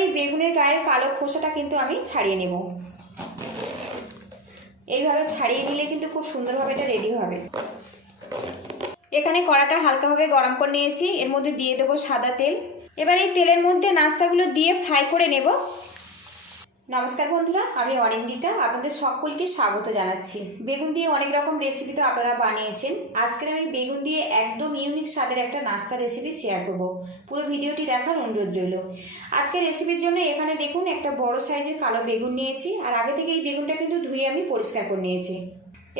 এই বেগুনের গায়ের কালো খোসাটা কিন্তু আমি ছাড়িয়ে নেব। এইভাবে ছাড়িয়ে নিলে কিন্তু খুব সুন্দরভাবে এটা রেডি হবে। এখানে কড়াটা হালকাভাবে গরম করে নিয়েছি, এর মধ্যে দিয়ে দেবো সাদা তেল। এবার এই তেলের মধ্যে নাস্তাগুলো দিয়ে ফ্রাই করে নেব। নমস্কার বন্ধুরা, আমি অনিন্দিতা, আপনাদের সকলকে স্বাগত জানাচ্ছি। বেগুন দিয়ে অনেক রকম রেসিপি তো আপনারা বানিয়েছেন। আজকে আমি বেগুন দিয়ে একদম ইউনিক স্বাদের একটা নাস্তা রেসিপি শেয়ার করব। পুরো ভিডিওটি দেখার অনুরোধ রইল। আজকের রেসিপির জন্য এখানে দেখুন একটা বড় সাইজের কালো বেগুন নিয়েছি, আর আগে থেকে এই বেগুনটা কিন্তু ধুয়ে আমি পরিষ্কার করে নিয়েছি।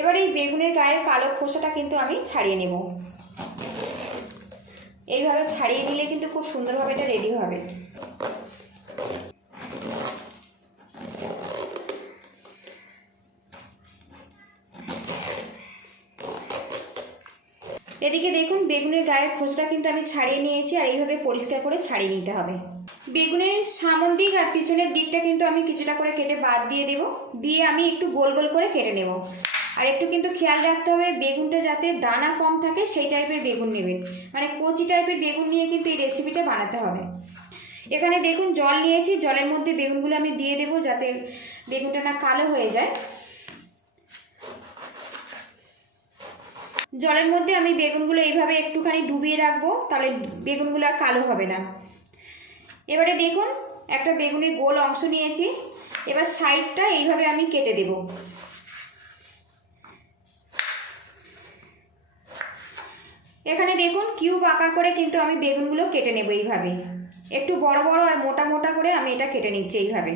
এবার এই বেগুনের গায়ের কালো খোসাটা কিন্তু আমি ছাড়িয়ে নেব। এইভাবে ছাড়িয়ে নিলে কিন্তু খুব সুন্দরভাবে এটা রেডি হবে। এদিকে দেখুন বেগুনের গায়ের খোসাটা কিন্তু আমি ছাড়িয়ে নিয়েছি, আর এইভাবে পরিষ্কার করে ছাড়িয়ে নিতে হবে। বেগুনের সামনের দিক আর পিছনের দিকটা কিন্তু আমি কিছুটা করে কেটে বাদ দিয়ে দেব। দিয়ে আমি একটু গোল গোল করে কেটে নেব। আর একটু কিন্তু খেয়াল রাখতে হবে বেগুনটা যাতে দানা কম থাকে সেই টাইপের বেগুন নেবেন, মানে কচি টাইপের বেগুন নিয়ে কিন্তু এই রেসিপিটা বানাতে হবে। এখানে দেখুন জল নিয়েছি, জলের মধ্যে বেগুনগুলো আমি দিয়ে দেব যাতে বেগুনটা না কালো হয়ে যায়। জলের মধ্যে আমি বেগুনগুলো এইভাবে একটুখানি ডুবিয়ে রাখবো, তাহলে বেগুনগুলো আর কালো হবে না। এবারে দেখুন একটা বেগুনের গোল অংশ নিয়েছি, এবার সাইডটা এইভাবে আমি কেটে দেব। এখানে দেখুন কিউব আকার করে কিন্তু আমি বেগুনগুলো কেটে নেব। এইভাবে একটু বড় বড় আর মোটা মোটা করে আমি এটা কেটে নিচ্ছি এইভাবে।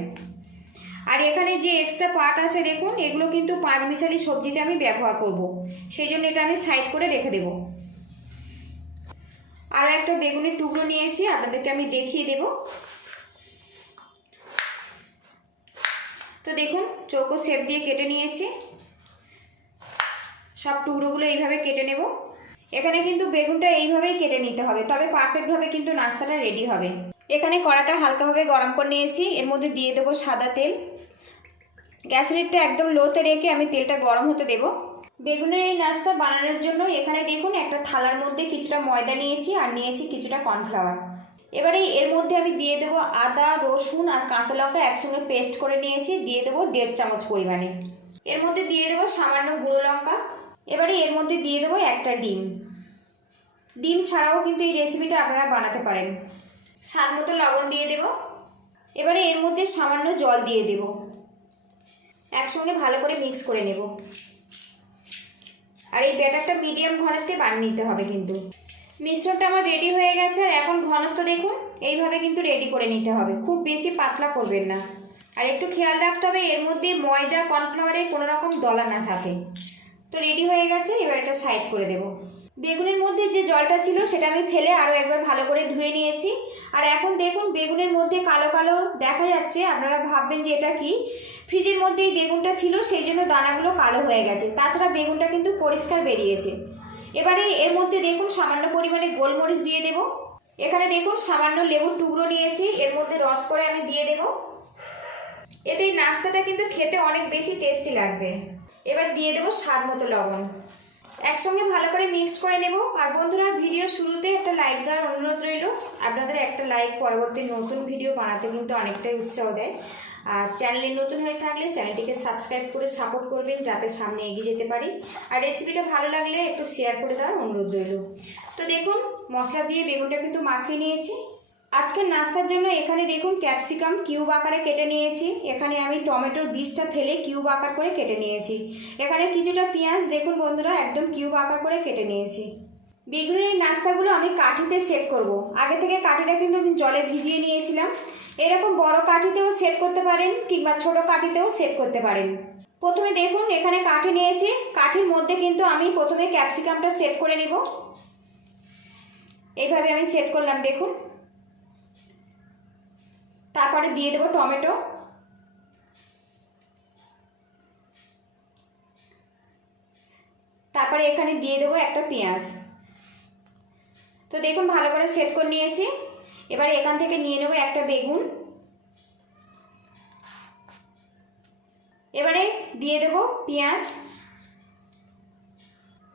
আর এখানে যে এক্সট্রা পার্ট আছে দেখুন, এগুলো কিন্তু পাঁচমিশালি সবজিতে আমি ব্যবহার করব, সেই জন্য এটা আমি সাইড করে রেখে দেব। আরও একটা বেগুনের টুকরো নিয়েছি, আপনাদেরকে আমি দেখিয়ে দেব। তো দেখুন চৌকো শেপ দিয়ে কেটে নিয়েছি, সব টুকরোগুলো এইভাবে কেটে নেব। এখানে কিন্তু বেগুনটা এইভাবেই কেটে নিতে হবে, তবে পারফেক্টভাবে কিন্তু নাস্তাটা রেডি হবে। এখানে কড়াটা হালকাভাবে গরম করে নিয়েছি, এর মধ্যে দিয়ে দেবো সাদা তেল। গ্যাসের হিটটা একদম লোতে রেখে আমি তেলটা গরম হতে দেব। বেগুনের এই নাস্তা বানানোর জন্য এখানে দেখুন একটা থালার মধ্যে কিছুটা ময়দা নিয়েছি, আর নিয়েছি কিছুটা কর্নফ্লাওয়ার। এবারে এর মধ্যে আমি দিয়ে দেবো আদা, রসুন আর কাঁচা লঙ্কা একসঙ্গে পেস্ট করে নিয়েছি, দিয়ে দেবো 1.5 চামচ পরিমাণে। এর মধ্যে দিয়ে দেবো সামান্য গুঁড়ো লঙ্কা। এবারে এর মধ্যে দিয়ে দেবো একটা ডিম। ডিম ছাড়াও কিন্তু এই রেসিপিটা আপনারা বানাতে পারেন। স্বাদ মতো লবণ দিয়ে দেব। এবারে এর মধ্যে সামান্য জল দিয়ে দেব, একসঙ্গে ভালো করে মিক্স করে নেব। আর এই ব্যাটারটা মিডিয়াম ঘনত্বে বানিয়ে নিতে হবে কিন্তু। মিশ্রণটা আমার রেডি হয়ে গেছে, আর এখন ঘনত্ব দেখুন এইভাবে কিন্তু রেডি করে নিতে হবে, খুব বেশি পাতলা করবেন না। আর একটু খেয়াল রাখতে হবে এর মধ্যে ময়দা কর্নফ্লাওয়ারের কোনো রকম দলা না থাকে। তো রেডি হয়ে গেছে, এবার এটা সাইড করে দেব। বেগুনের মধ্যে যে জলটা ছিল সেটা আমি ফেলে আরও একবার ভালো করে ধুয়ে নিয়েছি। আর এখন দেখুন বেগুনের মধ্যে কালো কালো দেখা যাচ্ছে, আপনারা ভাববেন যে এটা কি, ফ্রিজের মধ্যে এই বেগুনটা ছিল সেই জন্য দানাগুলো কালো হয়ে গেছে, তাছাড়া বেগুনটা কিন্তু পরিষ্কার বেরিয়েছে। এবারে এর মধ্যে দেখুন সামান্য পরিমাণে গোলমরিচ দিয়ে দেব। এখানে দেখুন সামান্য লেবুর টুকরো নিয়েছি, এর মধ্যে রস করে আমি দিয়ে দেব। এতে এই নাস্তাটা কিন্তু খেতে অনেক বেশি টেস্টি লাগবে। এবার দিয়ে দেবো স্বাদ মতো লবণ, একসঙ্গে ভালো করে মিক্স করে নেব। আর বন্ধুরা, ভিডিও শুরুতে একটা লাইক দেওয়ার অনুরোধ রইল। আপনাদের একটা লাইক পরবর্তী নতুন ভিডিও বানাতে কিন্তু অনেকটাই উৎসাহ দেয়। আর চ্যানেলে নতুন হয়ে থাকলে চ্যানেলটিকে সাবস্ক্রাইব করে সাপোর্ট করবেন, যাতে সামনে এগিয়ে যেতে পারি। আর রেসিপিটা ভালো লাগলে একটু শেয়ার করে দেওয়ার অনুরোধ রইল। তো দেখুন মশলা দিয়ে বেগুনটা কিন্তু মাখিয়ে নিয়েছি। আজকের নাস্তার জন্য এখানে দেখুন ক্যাপসিকাম কিউব আকারে কেটে নিয়েছি। এখানে আমি টমেটোর বীজটা ফেলে কিউব আকার করে কেটে নিয়েছি। এখানে কিছুটা পেঁয়াজ দেখুন বন্ধুরা একদম কিউব আকার করে কেটে নিয়েছি। বেগুনের এই নাস্তাগুলো আমি কাঠিতে সেট করব। আগে থেকে কাঠিটা কিন্তু আমি জলে ভিজিয়ে নিয়েছিলাম। এরকম বড় কাঠিতেও সেট করতে পারেন, কিংবা ছোট কাঠিতেও সেট করতে পারেন। প্রথমে দেখুন এখানে কাঠি নিয়েছি, কাঠির মধ্যে কিন্তু আমি প্রথমে ক্যাপসিকামটা সেট করে নেব। এইভাবে আমি সেট করলাম দেখুন। তারপরে দিয়ে দেবো টমেটো, তারপরে এখানে দিয়ে দেবো একটা পেঁয়াজ। তো দেখুন ভালো করে সেট করে নিয়েছি। এবারে এখান থেকে নিয়ে নেব একটা বেগুন। এবারে দিয়ে দেবো পেঁয়াজ,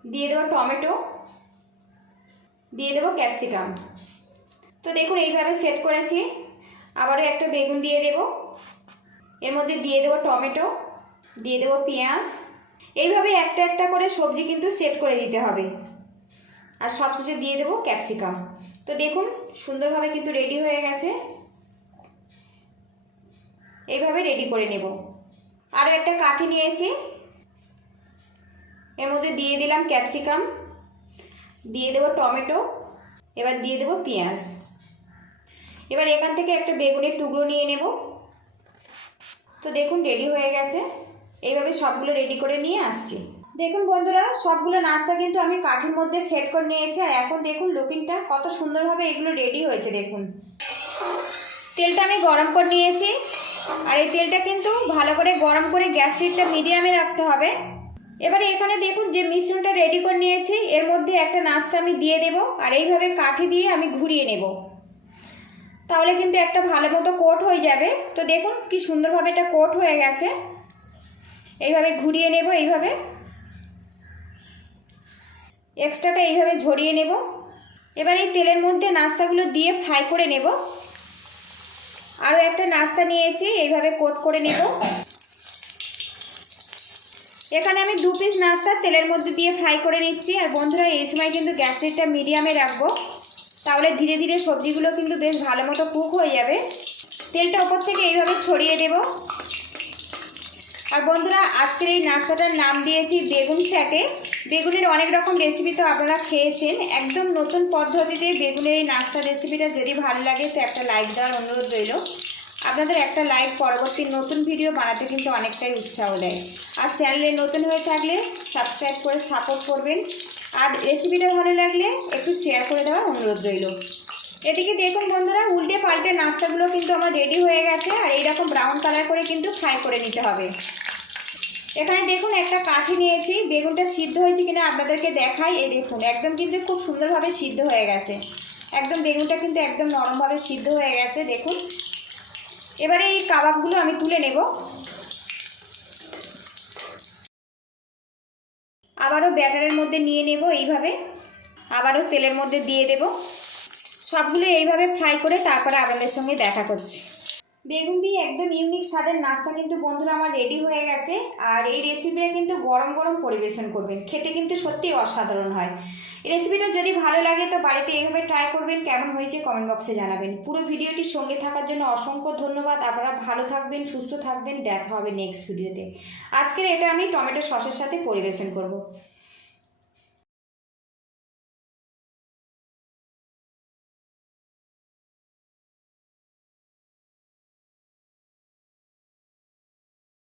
দিয়ে দেবো টমেটো, দিয়ে দেবো ক্যাপসিকাম। তো দেখুন এইভাবে সেট করেছি। আবারও একটা বেগুন দিয়ে দেব, এর মধ্যে দিয়ে দেবো টমেটো, দিয়ে দেবো পেঁয়াজ। এইভাবে একটা একটা করে সবজি কিন্তু সেট করে দিতে হবে। আর সবশেষে দিয়ে দেবো ক্যাপসিকাম। তো দেখুন সুন্দরভাবে কিন্তু রেডি হয়ে গেছে। এইভাবে রেডি করে নেব। আরও একটা কাঠি নিয়েছি, এর মধ্যে দিয়ে দিলাম ক্যাপসিকাম, দিয়ে দেবো টমেটো, এবার দিয়ে দেবো পেঁয়াজ। এবার এখান থেকে একটা বেগুনের টুকরো নিয়ে নেব। তো দেখুন রেডি হয়ে গেছে। এইভাবে সবগুলো রেডি করে নিয়ে আসছি। দেখুন বন্ধুরা, সবগুলো নাস্তা কিন্তু আমি কাঠির মধ্যে সেট করে নিয়েছি। আর এখন দেখুন লুকিংটা কত সুন্দরভাবে এগুলো রেডি হয়েছে। দেখুন তেলটা আমি গরম করে নিয়েছি। আর এই তেলটা কিন্তু ভালো করে গরম করে গ্যাস হিটটা মিডিয়ামে রাখতে হবে। এবারে এখানে দেখুন যে মিশ্রণটা রেডি করে নিয়েছি, এর মধ্যে একটা নাস্তা আমি দিয়ে দেব। আর এইভাবে কাঠি দিয়ে আমি ঘুরিয়ে নেব, তাহলে কিন্তু একটা ভালো মতো কোট হয়ে যাবে। তো দেখুন কি সুন্দরভাবে এটা কোট হয়ে গেছে। এইভাবে ঘুরিয়ে নেব, এইভাবে এক্সট্রাটা এইভাবে ঝরিয়ে নেব। এবার এই তেলের মধ্যে নাস্তাগুলো দিয়ে ফ্রাই করে নেব। আরও একটা নাস্তা নিয়েছি, এইভাবে কোট করে নেব। এখানে আমি 2 পিস নাস্তা তেলের মধ্যে দিয়ে ফ্রাই করে নিচ্ছি। আর বন্ধুরা এই সময় কিন্তু গ্যাস হিটটা মিডিয়ামে রাখবো, তাহলে ধীরে ধীরে সবজিগুলো কিন্তু বেশ ভালো মতো কুক হয়ে যাবে। তেলটা ওপর থেকে এইভাবে ছড়িয়ে দেব। আর বন্ধুরা আজকের এই নাস্তাটার নাম দিয়েছি বেগুন স্যাটে। বেগুনের অনেক রকম রেসিপি তো আপনারা খেয়েছেন, একদম নতুন পদ্ধতিতে বেগুনের এই নাস্তার রেসিপিটা যদি ভালো লাগে তো একটা লাইক দেওয়ার অনুরোধ রইল। আপনাদের একটা লাইক পরবর্তী নতুন ভিডিও বানাতে কিন্তু অনেকটাই উৎসাহ দেয়। আর চ্যানেলে নতুন হয়ে থাকলে সাবস্ক্রাইব করে সাপোর্ট করবেন। আর রেসিপিটা ভালো লাগলে একটু শেয়ার করে দেওয়ার অনুরোধ রইল। এদিকে দেখুন বন্ধুরা, উল্টে পাল্টে নাস্তাগুলো কিন্তু আমার রেডি হয়ে গেছে। আর এইরকম ব্রাউন কালার করে কিন্তু ফ্রাই করে নিতে হবে। এখানে দেখুন একটা কাঠি নিয়েছি, বেগুনটা সিদ্ধ হয়েছে কিনা আপনাদেরকে দেখাই। এই দেখুন একদম কিন্তু খুব সুন্দরভাবে সিদ্ধ হয়ে গেছে। একদম বেগুনটা কিন্তু একদম নরমভাবে সিদ্ধ হয়ে গেছে দেখুন। এবারে এই কাবাবগুলো আমি তুলে নেব। আবারও ব্যাটারের মধ্যে নিয়ে নেব, এইভাবে আবারও তেলের মধ্যে দিয়ে দেব। সবগুলো এইভাবে ফ্রাই করে তারপরে আপনাদের সঙ্গে দেখা করছি। বেগুন দিয়ে একদম ইউনিক স্বাদের নাস্তা কিন্তু বন্ধুরা আমার রেডি হয়ে গেছে। আর এই রেসিপিটা কিন্তু গরম গরম পরিবেশন করবেন, খেতে কিন্তু সত্যিই অসাধারণ হয়। এই রেসিপিটা যদি ভালো লাগে তো বাড়িতে এইভাবে ট্রাই করবেন। কেমন হয়েছে কমেন্ট বক্সে জানাবেন। পুরো ভিডিওটির সঙ্গে থাকার জন্য অসংখ্য ধন্যবাদ। আপনারা ভালো থাকবেন, সুস্থ থাকবেন। দেখা হবে নেক্সট ভিডিওতে। আজকের এটা আমি টমেটো সসের সাথে পরিবেশন করব।